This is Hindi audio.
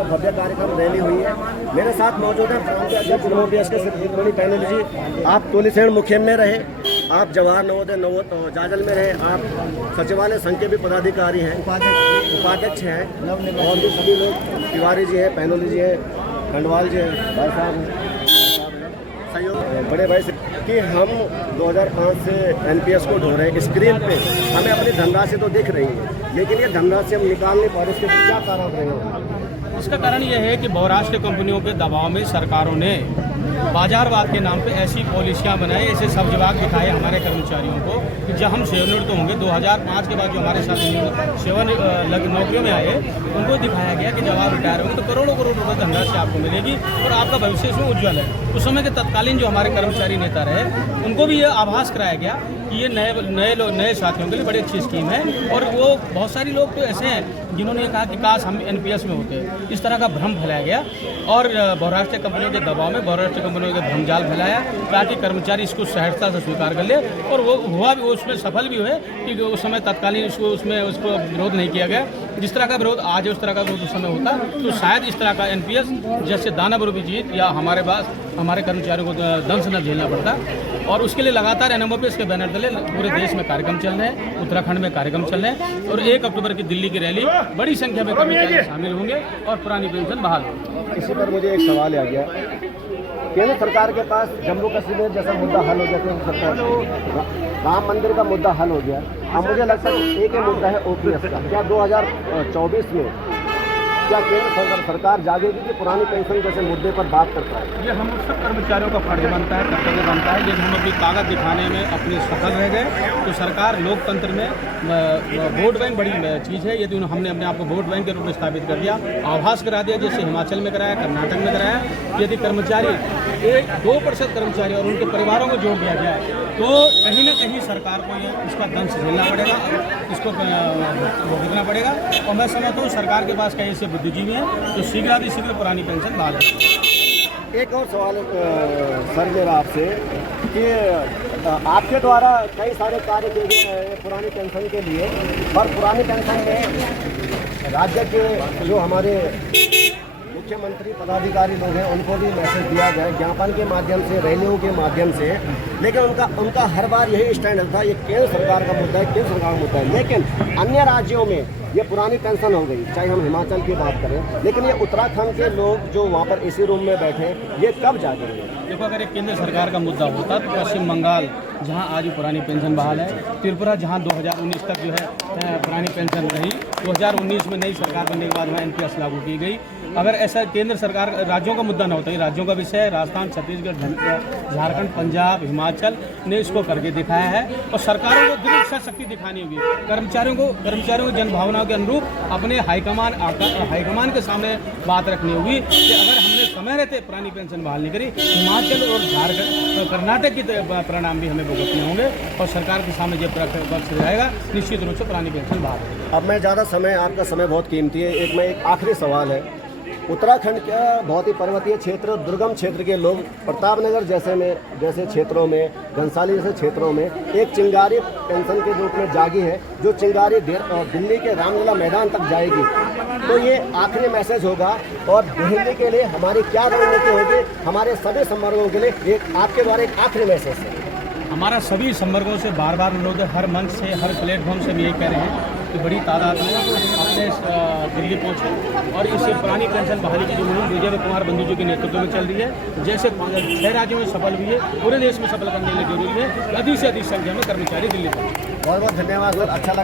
में भव्य कार्यक्रम रैली हुई है। मेरे साथ मौजूद है प्रांतीय अध्यक्ष नवोदय के श्री पैनल जी। आप तुलिसेण मुखेम में रहे, आप जवाहर नवोदय जाजल में रहे, आप सचिवालय संघ के भी पदाधिकारी हैं, उपाध्यक्ष हैं, और भी सभी लोग, तिवारी जी हैं, पैनोली जी हैं, खंडवाल जी हैं, भाई साहब हैं, सहयोग बड़े भाई से कि हम 2005 से एनपीएस को ढो रहे हैं। स्क्रीन पे हमें अपनी धनराशि तो दिख रही है, लेकिन ये धनराशि हम निकाल नहीं पा रहे। इसके क्या कारण रहे हैं? इसका कारण यह है कि बहुराष्ट्रीय कंपनियों के दबाव में सरकारों ने बाजारवाद के नाम पे ऐसी पॉलिसियां बनाई, ऐसे सब जवाब दिखाए हमारे कर्मचारियों को कि जब हम सेवानिवृत्त होंगे 2005 के बाद जो हमारे साथ नौकरियों में आए, उनको दिखाया गया कि जब आप रिटायर होंगे तो करोड़ों करोड़ रुपये धनराशि आपको मिलेगी और आपका भविष्य इसमें उज्ज्वल है। उस समय के तत्कालीन जो हमारे कर्मचारी नेता रहे, उनको भी ये आभास कराया गया कि ये नए साथियों के लिए बड़ी अच्छी स्कीम है। और वो बहुत सारे लोग तो ऐसे हैं जिन्होंने कहा कि काश हम एनपीएस में होते। इस तरह का भ्रम फैलाया गया और बहुराष्ट्रीय कंपनियों के दबाव में बहुराष्ट्रीय कंपनियों के भ्रमजाल फैलाया ताकि कर्मचारी इसको सहजता से स्वीकार कर ले। और वो हुआ भी, उसमें सफल भी हुए कि उस समय तत्कालीन उसको विरोध नहीं किया गया। जिस तरह का विरोध आज है उस तरह का विरोध उस समय होता तो शायद इस तरह का एनपीएस जैसे दानापुर की जीत या हमारे पास हमारे कर्मचारियों को दंश न झेलना पड़ता। और उसके लिए लगातार एनएमओपीएस के बैनर तले पूरे देश में कार्यक्रम चल रहे हैं, उत्तराखंड में कार्यक्रम चल रहे हैं और 1 अक्टूबर की दिल्ली की रैली बड़ी संख्या में कर्मचारी शामिल होंगे और पुरानी पेंशन बहाल होगी। इसी पर मुझे एक सवाल आ गया, केंद्र सरकार के पास जम्मू कश्मीर जैसा मुद्दा हल हो गया, राम मंदिर का मुद्दा हल हो गया। अब मुझे लगता है एक ही मुद्दा है ओपीएस का। क्या 2024 में क्या केंद्र सरकार जागेगी कि पुरानी पेंशन जैसे मुद्दे पर बात करता है? ये हम सब कर्मचारियों का फर्ज बनता है, कर्तव्य बनता है। यदि हम अपनी ताकत दिखाने में अपने सफल रह गए तो सरकार लोकतंत्र में वोट बैंक बड़ी चीज़ है। यदि हमने अपने आप को वोट बैंक के रूप में स्थापित कर दिया, आभास करा दिया, जैसे हिमाचल में कराया, कर्नाटक में कराया, यदि कर्मचारी 1-2% कर्मचारी और उनके परिवारों को जोड़ दिया जाए तो कहीं ना कहीं सरकार को इसका दंश झेलना पड़ेगा, इसको भुगतना पड़ेगा। और मैं समझता हूँ सरकार के पास कई ऐसे बुद्धिजीवी हैं जो शीघ्र पुरानी पेंशन बहाल है। एक और सवाल सर मेरा आपसे कि आपके द्वारा कई सारे कार्य किए गए पुरानी पेंशन के लिए, और पुरानी पेंशन में राज्य के जो हमारे मुख्यमंत्री पदाधिकारी लोग हैं उनको भी मैसेज दिया गया ज्ञापन के माध्यम से, रैलियों के माध्यम से, लेकिन उनका हर बार यही स्टैंड था ये केंद्र सरकार का मुद्दा है, केंद्र सरकार का मुद्दा है। लेकिन अन्य राज्यों में ये पुरानी पेंशन हो गई, चाहे हम हिमाचल की बात करें, लेकिन ये उत्तराखंड के लोग जो वहाँ पर इसी रूम में बैठे ये कब जागेंगे? देखो, अगर एक केंद्र सरकार का मुद्दा होता तो पश्चिम बंगाल जहां आज पुरानी पेंशन बहाल है, त्रिपुरा जहां 2019 तक जो है पुरानी पेंशन रही, 2019 में नई सरकार बनने के बाद वहाँ एनपीएस लागू की गई। अगर ऐसा केंद्र सरकार राज्यों का मुद्दा न होता, ये राज्यों का विषय है, राजस्थान, छत्तीसगढ़, झारखंड, पंजाब, हिमाचल ने इसको करके दिखाया है। और सरकारों को दिल इच्छा शक्ति दिखानी होगी, कर्मचारियों को जनभावनाओं के अनुरूप अपने हाईकमान के सामने बात रखनी होगी कि अगर हमने समय रहते पुरानी पेंशन बहाल नहीं करी, हिमाचल और झारखंड, कर्नाटक की परिणाम भी हमें भुगतने होंगे और सरकार के सामने जब पक्ष रहेगा निश्चित रूप से पुरानी पेंशन बहाल होगी। अब मैं ज़्यादा समय, आपका समय बहुत कीमती है, एक आखिरी सवाल है। उत्तराखंड का बहुत ही पर्वतीय क्षेत्र, दुर्गम क्षेत्र के लोग प्रतापनगर जैसे क्षेत्रों में, घनसाली जैसे क्षेत्रों में एक चिंगारी पेंशन के रूप में जागी है, जो चिंगारी दिल्ली के रामलीला मैदान तक जाएगी। तो ये आखिरी मैसेज होगा और दिल्ली के लिए हमारी क्या रणनीति होगी, हमारे सभी संवर्गों के लिए एक आपके द्वारा एक आखिरी मैसेज है। हमारा सभी संवर्गों से बार बार अनुरोध है, हर मंच से, हर प्लेटफॉर्म से भी यही कह रहे हैं कि बड़ी तादाद में अपने दिल्ली पहुँचे और इस पुरानी पेंशन बहाली की जो मुहिम विजय कुमार बंधु जी के नेतृत्व में चल रही है, जैसे 6 राज्यों में सफल हुई है, पूरे देश में सफल करने के लिए जरूरी है। अधिक से अधिक संख्या में कर्मचारी दिल्ली पहुँचे। बहुत बहुत धन्यवाद सर, अच्छा लगा।